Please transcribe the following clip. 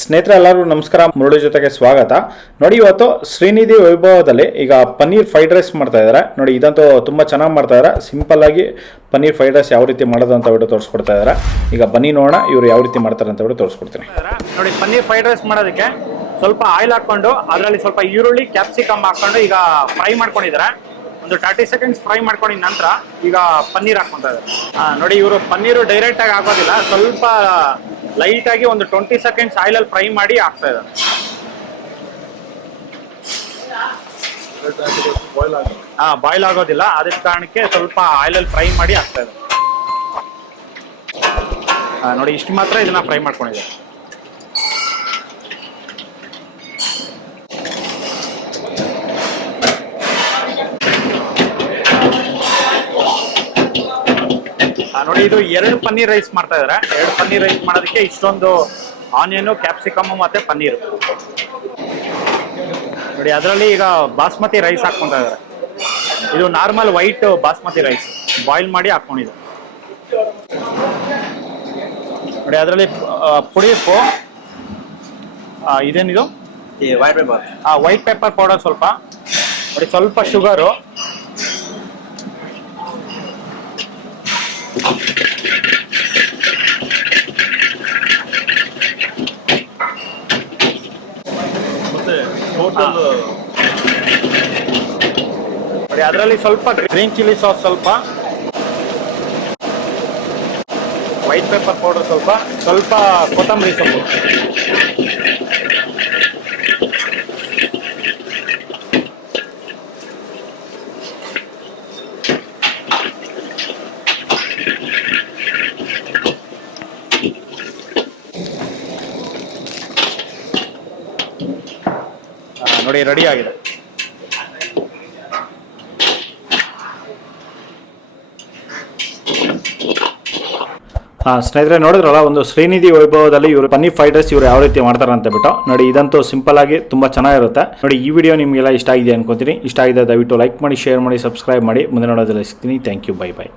ಸ್ನೇಹಿತರೆ ಎಲ್ಲರಿಗೂ ನಮಸ್ಕಾರ. ಮುರಳಿ ಜೊತೆಗೆ ಸ್ವಾಗತ. ನೋಡಿ, ಇವತ್ತು ಶ್ರೀನಿಧಿ ವೈಭವದಲ್ಲಿ ಈಗ ಪನ್ನೀರ್ ಫ್ರೈಡ್ ರೈಸ್ ಮಾಡ್ತಾ ಇದ್ದಾರೆ. ನೋಡಿ, ಇದಂತೂ ತುಂಬ ಚೆನ್ನಾಗಿ ಮಾಡ್ತಾ ಇದ್ದಾರೆ. ಸಿಂಪಲ್ ಆಗಿ ಪನ್ನೀರ್ ಫ್ರೈಡ್ ರೈಸ್ ಯಾವ ರೀತಿ ಮಾಡೋದು ಅಂತ ಬಿಟ್ಟು ತೋರಿಸ್ಕೊಡ್ತಾ ಇದ್ದಾರೆ. ಈಗ ಬನ್ನಿ ನೋಡೋಣ ಇವರು ಯಾವ ರೀತಿ ಮಾಡ್ತಾರೆ ಅಂತ ಬಿಟ್ಟು ತೋರಿಸ್ಕೊಡ್ತೀನಿ. ನೋಡಿ, ಪನ್ನೀರ್ ಫ್ರೈಡ್ ರೈಸ್ ಮಾಡೋದಕ್ಕೆ ಸ್ವಲ್ಪ ಆಯಿಲ್ ಹಾಕೊಂಡು ಅದರಲ್ಲಿ ಸ್ವಲ್ಪ ಈರುಳ್ಳಿ ಕ್ಯಾಪ್ಸಿಕಮ್ ಹಾಕೊಂಡು ಈಗ ಫ್ರೈ ಮಾಡ್ಕೊಂಡಿದ್ದಾರೆ. ಒಂದು 30 ಸೆಕೆಂಡ್ಸ್ ಫ್ರೈ ಮಾಡ್ಕೊಂಡಿದ ನಂತರ ಈಗ ಪನ್ನೀರ್ ಹಾಕ್ಕೊಂತ ಇದ್ದಾರೆ. ನೋಡಿ, ಇವರು ಪನ್ನೀರು ಡೈರೆಕ್ಟ್ ಆಗಿ ಹಾಕೋದಿಲ್ಲ, ಸ್ವಲ್ಪ ಲೈಟ್ ಆಗಿ ಒಂದು 20 ಸೆಕೆಂಡ್ಸ್ ಆಯಿಲಲ್ಲಿ ಫ್ರೈ ಮಾಡಿ ಹಾಕ್ತಾ ಇದ್ದಾರೆ. ಬಾಯ್ಲ್ ಆಗೋದಿಲ್ಲ, ಅದಕ್ಕೆ ಕಾರಣಕ್ಕೆ ಸ್ವಲ್ಪ ಆಯಿಲಲ್ಲಿ ಫ್ರೈ ಮಾಡಿ ಹಾಕ್ತಾ ಇದ್ದಾರೆ. ನೋಡಿ, ಇಷ್ಟು ಮಾತ್ರ ಇದನ್ನ ಫ್ರೈ ಮಾಡ್ಕೊಂಡಿದ್ದಾರೆ. ನೋಡಿ, ಇದು 2 ಪನ್ನೀರ್ ರೈಸ್ ಮಾಡ್ತಾ ಇದಾರೆ. 2 ಪನ್ನೀರ್ ರೈಸ್ ಮಾಡೋದಕ್ಕೆ ಇಷ್ಟೊಂದು ಆನಿಯನ್, ಕ್ಯಾಪ್ಸಿಕಮ್ ಮತ್ತೆ ಪನ್ನೀರ್. ನೋಡಿ, ಅದರಲ್ಲಿ ಈಗ ಬಾಸ್ಮತಿ ರೈಸ್ ಹಾಕೊಂತ ಇದಾರೆ. ಇದು normal white basmati rice boil ಮಾಡಿ ಹಾಕೊಂಡಿದ್ದಾರೆ. ನೋಡಿ, ಅದರಲ್ಲಿ ಪುಡಿ ಉಪ್ಪು, ಇದೇನಿದು ವೈಟ್ ಪೆಪ್ಪರ್ ಪೌಡರ್ ಸ್ವಲ್ಪ, ನೋಡಿ ಸ್ವಲ್ಪ ಶುಗರು, ನೋಡಿ ಅದರಲ್ಲಿ ಸ್ವಲ್ಪ ಗ್ರೀನ್ ಚಿಲ್ಲಿ ಸಾಸ್, ಸ್ವಲ್ಪ ವೈಟ್ ಪೆಪ್ಪರ್ ಪೌಡರ್, ಸ್ವಲ್ಪ ಕೊತ್ತಂಬರಿ ಸೊಪ್ಪು. ನೋಡಿ, ರೆಡಿ ಆಗಿದೆ. ಸ್ನೇಹಿತರೆ ನೋಡಿದ್ರಲ್ಲ, ಒಂದು ಶ್ರೀನಿಧಿ ವೈಭವದಲ್ಲಿ ಇವರು ಪನ್ನೀರ್ ಫ್ರೈಡ್ ರೈಸ್ ಇವರು ಯಾವ ರೀತಿ ಮಾಡ್ತಾರೆ ಅಂತ ಬಿಟ್ಟು. ನೋಡಿ, ಇದಂತೂ ಸಿಂಪಲ್ ಆಗಿ ತುಂಬ ಚೆನ್ನಾಗಿರುತ್ತೆ. ನೋಡಿ, ಈ ವಿಡಿಯೋ ನಿಮಗೆಲ್ಲ ಇಷ್ಟ ಆಗಿದೆ ಅನ್ಕೋತೀನಿ. ಇಷ್ಟ ಆಗಿದೆ ದಯವಿಟ್ಟು ಲೈಕ್ ಮಾಡಿ, ಶೇರ್ ಮಾಡಿ, ಸಬ್ಸ್ಕ್ರೈಬ್ ಮಾಡಿ. ಮುಂದೆ ನೋಡೋದೆಲ್ಲ ಸಿಗ್ತೀನಿ. Thank you, bye by.